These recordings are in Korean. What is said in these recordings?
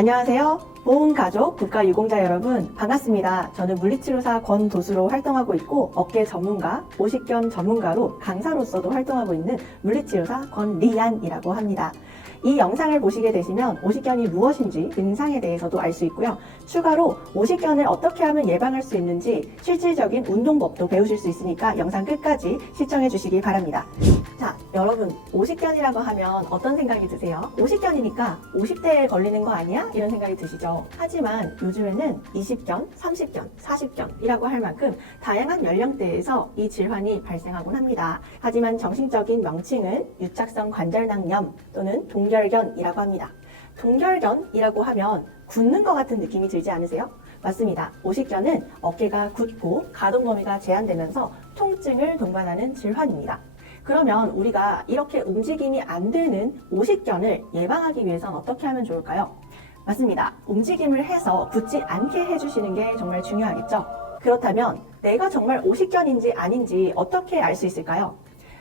안녕하세요. 보훈가족 국가유공자 여러분 반갑습니다. 저는 물리치료사 권도수로 활동하고 있고 어깨 전문가, 오십견 전문가로 강사로서도 활동하고 있는 물리치료사 권리안이라고 합니다. 이 영상을 보시게 되시면 오십견이 무엇인지 증상에 대해서도 알 수 있고요. 추가로 오십견을 어떻게 하면 예방할 수 있는지 실질적인 운동법도 배우실 수 있으니까 영상 끝까지 시청해 주시기 바랍니다. 자, 여러분 오십견이라고 하면 어떤 생각이 드세요? 오십견이니까 50대에 걸리는 거 아니야? 이런 생각이 드시죠? 하지만 요즘에는 20견, 30견, 40견이라고 할 만큼 다양한 연령대에서 이 질환이 발생하곤 합니다. 하지만 정신적인 명칭은 유착성 관절낭염 또는 동결견이라고 합니다. 동결견이라고 하면 굳는 것 같은 느낌이 들지 않으세요? 맞습니다. 오십견은 어깨가 굳고 가동 범위가 제한되면서 통증을 동반하는 질환입니다. 그러면 우리가 이렇게 움직임이 안 되는 오십견을 예방하기 위해선 어떻게 하면 좋을까요? 맞습니다. 움직임을 해서 굳지 않게 해주시는 게 정말 중요하겠죠? 그렇다면 내가 정말 오십견인지 아닌지 어떻게 알 수 있을까요?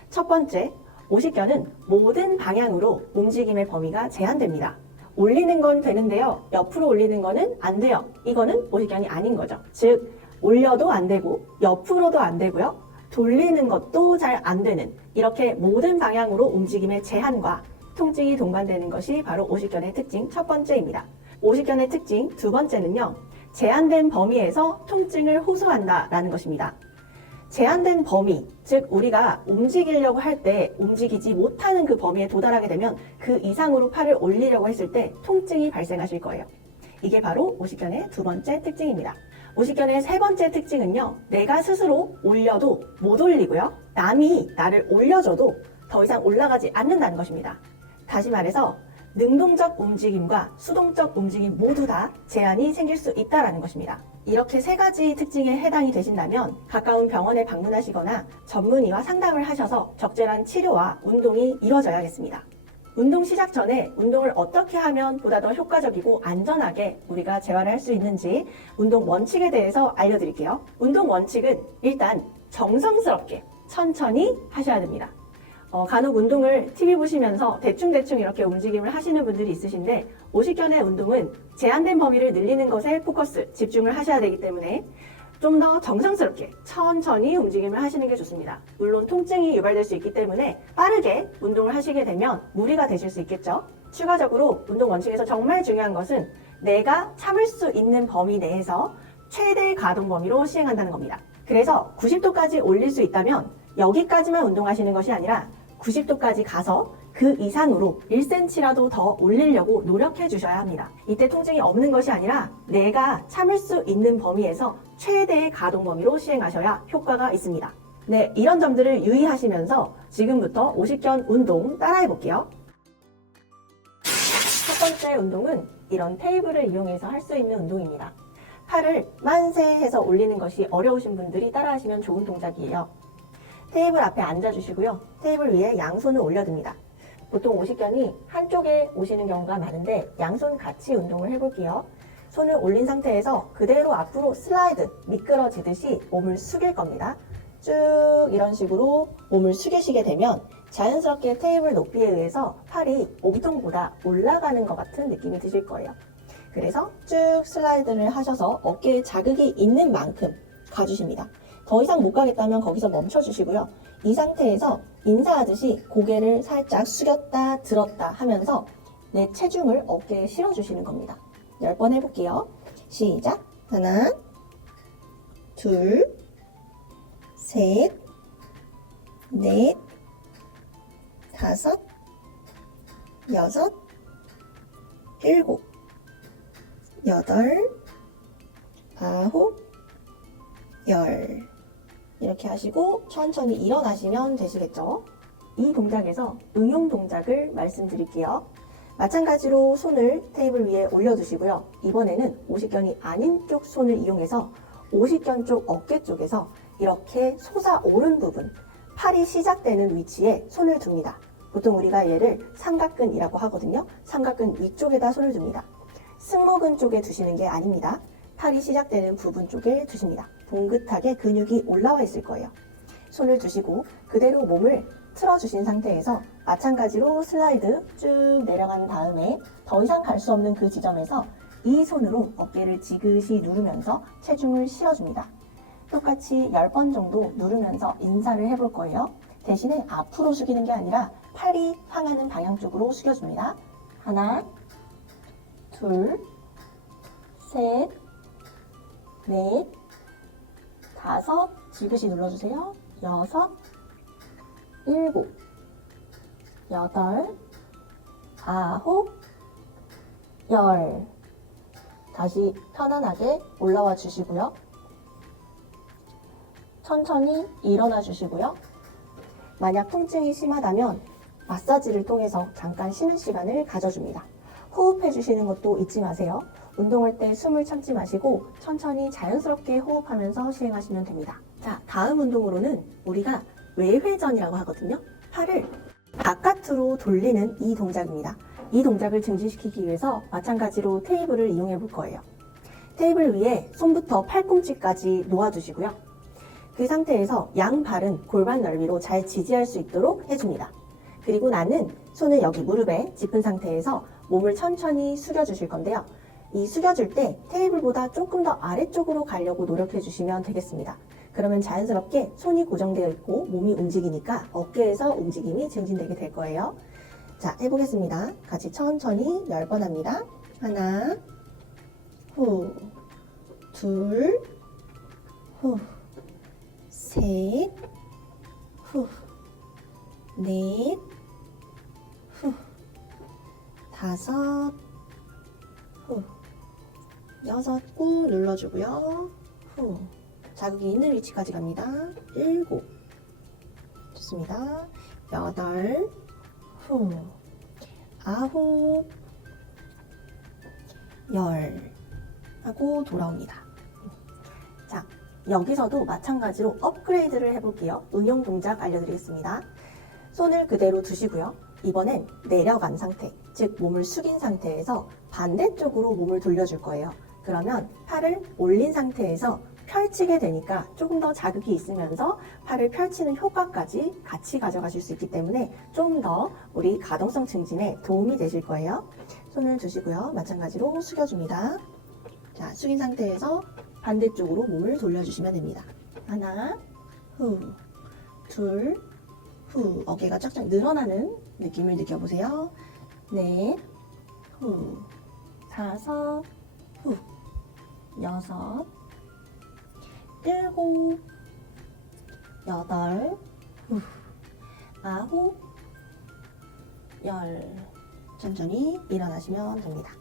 첫 번째, 오십견은 모든 방향으로 움직임의 범위가 제한됩니다. 올리는 건 되는데요. 옆으로 올리는 거는 안 돼요. 이거는 오십견이 아닌 거죠. 즉, 올려도 안 되고 옆으로도 안 되고요. 돌리는 것도 잘 안 되는 이렇게 모든 방향으로 움직임의 제한과 통증이 동반되는 것이 바로 오십견의 특징 첫 번째입니다. 오십견의 특징 두 번째는요. 제한된 범위에서 통증을 호소한다라는 것입니다. 제한된 범위, 즉 우리가 움직이려고 할 때 움직이지 못하는 그 범위에 도달하게 되면 그 이상으로 팔을 올리려고 했을 때 통증이 발생하실 거예요. 이게 바로 오십견의 두 번째 특징입니다. 오십견의 세 번째 특징은요. 내가 스스로 올려도 못 올리고요. 남이 나를 올려줘도 더 이상 올라가지 않는다는 것입니다. 다시 말해서 능동적 움직임과 수동적 움직임 모두 다 제한이 생길 수 있다는 것입니다. 이렇게 세 가지 특징에 해당이 되신다면 가까운 병원에 방문하시거나 전문의와 상담을 하셔서 적절한 치료와 운동이 이루어져야겠습니다. 운동 시작 전에 운동을 어떻게 하면 보다 더 효과적이고 안전하게 우리가 재활을 할 수 있는지 운동 원칙에 대해서 알려드릴게요. 운동 원칙은 일단 정성스럽게 천천히 하셔야 됩니다. 간혹 운동을 TV 보시면서 대충대충 이렇게 움직임을 하시는 분들이 있으신데 오십견의 운동은 제한된 범위를 늘리는 것에 포커스, 집중을 하셔야 되기 때문에 좀 더 정성스럽게 천천히 움직임을 하시는 게 좋습니다. 물론 통증이 유발될 수 있기 때문에 빠르게 운동을 하시게 되면 무리가 되실 수 있겠죠. 추가적으로 운동 원칙에서 정말 중요한 것은 내가 참을 수 있는 범위 내에서 최대 가동 범위로 시행한다는 겁니다. 그래서 90도까지 올릴 수 있다면 여기까지만 운동하시는 것이 아니라 90도까지 가서 그 이상으로 1cm라도 더 올리려고 노력해 주셔야 합니다. 이때 통증이 없는 것이 아니라 내가 참을 수 있는 범위에서 최대의 가동 범위로 시행하셔야 효과가 있습니다. 네, 이런 점들을 유의하시면서 지금부터 오십견 운동 따라해 볼게요. 첫 번째 운동은 이런 테이블을 이용해서 할 수 있는 운동입니다. 팔을 만세 해서 올리는 것이 어려우신 분들이 따라하시면 좋은 동작이에요. 테이블 앞에 앉아주시고요. 테이블 위에 양손을 올려둡니다. 보통 오십견이 한쪽에 오시는 경우가 많은데 양손 같이 운동을 해볼게요. 손을 올린 상태에서 그대로 앞으로 슬라이드, 미끄러지듯이 몸을 숙일 겁니다. 쭉 이런 식으로 몸을 숙이시게 되면 자연스럽게 테이블 높이에 의해서 팔이 몸통보다 올라가는 것 같은 느낌이 드실 거예요. 그래서 쭉 슬라이드를 하셔서 어깨에 자극이 있는 만큼 가주십니다. 더 이상 못 가겠다면 거기서 멈춰주시고요. 이 상태에서 인사하듯이 고개를 살짝 숙였다 들었다 하면서 내 체중을 어깨에 실어주시는 겁니다. 10번 해볼게요. 시작! 하나, 둘, 셋, 넷, 다섯, 여섯, 일곱, 여덟, 아홉, 열. 이렇게 하시고 천천히 일어나시면 되시겠죠? 이 동작에서 응용 동작을 말씀드릴게요. 마찬가지로 손을 테이블 위에 올려두시고요. 이번에는 오십견이 아닌 쪽 손을 이용해서 오십견 쪽 어깨 쪽에서 이렇게 솟아오른 부분, 팔이 시작되는 위치에 손을 둡니다. 보통 우리가 얘를 삼각근이라고 하거든요. 삼각근 위쪽에다 손을 둡니다. 승모근 쪽에 두시는 게 아닙니다. 팔이 시작되는 부분 쪽에 두십니다. 봉긋하게 근육이 올라와 있을 거예요. 손을 두시고 그대로 몸을 틀어주신 상태에서 마찬가지로 슬라이드 쭉 내려간 다음에 더 이상 갈 수 없는 그 지점에서 이 손으로 어깨를 지그시 누르면서 체중을 실어줍니다. 똑같이 10번 정도 누르면서 인사를 해볼 거예요. 대신에 앞으로 숙이는 게 아니라 팔이 향하는 방향 쪽으로 숙여줍니다. 하나, 둘, 셋, 넷, 다섯, 지그시 눌러주세요. 여섯, 일곱, 여덟, 아홉, 열. 다시 편안하게 올라와 주시고요. 천천히 일어나 주시고요. 만약 통증이 심하다면 마사지를 통해서 잠깐 쉬는 시간을 가져줍니다. 호흡해 주시는 것도 잊지 마세요. 운동할 때 숨을 참지 마시고 천천히 자연스럽게 호흡하면서 시행하시면 됩니다. 자, 다음 운동으로는 우리가 외회전이라고 하거든요. 팔을 바깥으로 돌리는 이 동작입니다. 이 동작을 증진시키기 위해서 마찬가지로 테이블을 이용해 볼 거예요. 테이블 위에 손부터 팔꿈치까지 놓아주시고요. 그 상태에서 양발은 골반 넓이로 잘 지지할 수 있도록 해줍니다. 그리고 나는 손을 여기 무릎에 짚은 상태에서 몸을 천천히 숙여주실 건데요. 이 숙여줄 때 테이블보다 조금 더 아래쪽으로 가려고 노력해 주시면 되겠습니다. 그러면 자연스럽게 손이 고정되어 있고 몸이 움직이니까 어깨에서 움직임이 증진되게 될 거예요. 자, 해보겠습니다. 같이 천천히 10번 합니다. 하나, 후, 둘, 후, 셋, 후, 넷, 후, 다섯, 후, 여섯, 꾹 눌러주고요. 후, 자극이 있는 위치까지 갑니다. 일곱, 좋습니다. 여덟, 후, 아홉, 열 하고 돌아옵니다. 자, 여기서도 마찬가지로 업그레이드를 해볼게요. 응용 동작 알려드리겠습니다. 손을 그대로 두시고요. 이번엔 내려간 상태, 즉 몸을 숙인 상태에서 반대쪽으로 몸을 돌려줄 거예요. 그러면 팔을 올린 상태에서 펼치게 되니까 조금 더 자극이 있으면서 팔을 펼치는 효과까지 같이 가져가실 수 있기 때문에 좀 더 우리 가동성 증진에 도움이 되실 거예요. 손을 두시고요. 마찬가지로 숙여줍니다. 자, 숙인 상태에서 반대쪽으로 몸을 돌려주시면 됩니다. 하나, 후, 둘, 후. 어깨가 쫙쫙 늘어나는 느낌을 느껴보세요. 넷, 후, 다섯, 후, 여섯, 일곱, 여덟, 후, 아홉, 열. 천천히 일어나시면 됩니다.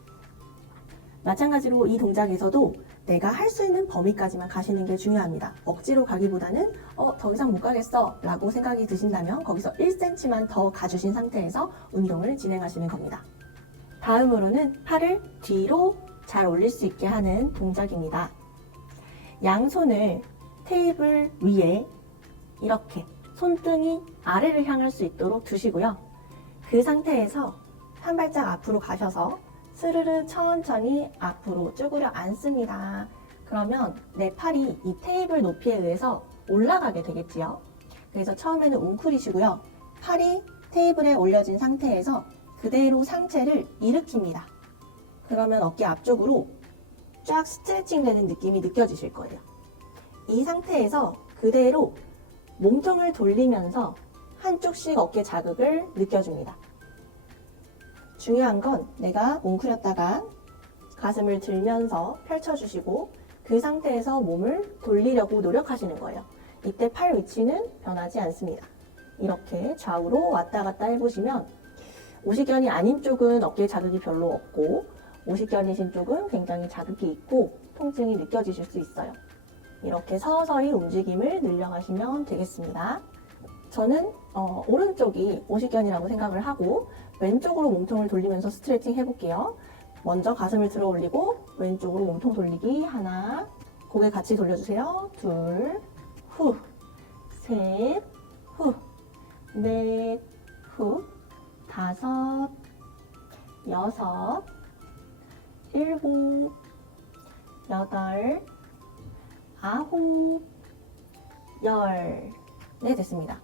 마찬가지로 이 동작에서도 내가 할 수 있는 범위까지만 가시는 게 중요합니다. 억지로 가기보다는 더 이상 못 가겠어 라고 생각이 드신다면 거기서 1cm만 더 가주신 상태에서 운동을 진행하시는 겁니다. 다음으로는 팔을 뒤로 잘 올릴 수 있게 하는 동작입니다. 양손을 테이블 위에 이렇게 손등이 아래를 향할 수 있도록 두시고요. 그 상태에서 한 발짝 앞으로 가셔서 스르르 천천히 앞으로 쭈그려 앉습니다. 그러면 내 팔이 이 테이블 높이에 의해서 올라가게 되겠지요. 그래서 처음에는 웅크리시고요. 팔이 테이블에 올려진 상태에서 그대로 상체를 일으킵니다. 그러면 어깨 앞쪽으로 쫙 스트레칭 되는 느낌이 느껴지실 거예요. 이 상태에서 그대로 몸통을 돌리면서 한쪽씩 어깨 자극을 느껴줍니다. 중요한 건 내가 웅크렸다가 가슴을 들면서 펼쳐주시고 그 상태에서 몸을 돌리려고 노력하시는 거예요. 이때 팔 위치는 변하지 않습니다. 이렇게 좌우로 왔다 갔다 해보시면 오십견이 아닌 쪽은 어깨에 자극이 별로 없고 오십견이신 쪽은 굉장히 자극이 있고 통증이 느껴지실 수 있어요. 이렇게 서서히 움직임을 늘려가시면 되겠습니다. 저는 오른쪽이 오십견이라고 생각을 하고 왼쪽으로 몸통을 돌리면서 스트레칭 해볼게요. 먼저 가슴을 들어 올리고 왼쪽으로 몸통 돌리기 하나, 고개 같이 돌려주세요. 둘, 후, 셋, 후, 넷, 후, 다섯, 여섯, 일곱, 여덟, 아홉, 열. 네, 됐습니다.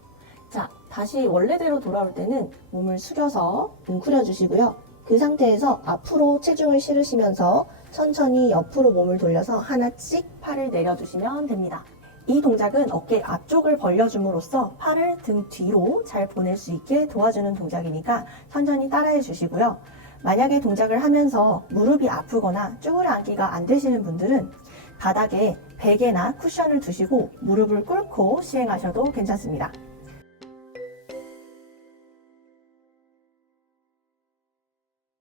자, 다시 원래대로 돌아올 때는 몸을 숙여서 웅크려 주시고요. 그 상태에서 앞으로 체중을 실으시면서 천천히 옆으로 몸을 돌려서 하나씩 팔을 내려주시면 됩니다. 이 동작은 어깨 앞쪽을 벌려줌으로써 팔을 등 뒤로 잘 보낼 수 있게 도와주는 동작이니까 천천히 따라해 주시고요. 만약에 동작을 하면서 무릎이 아프거나 쭈그려 앉기가 안 되시는 분들은 바닥에 베개나 쿠션을 두시고 무릎을 꿇고 시행하셔도 괜찮습니다.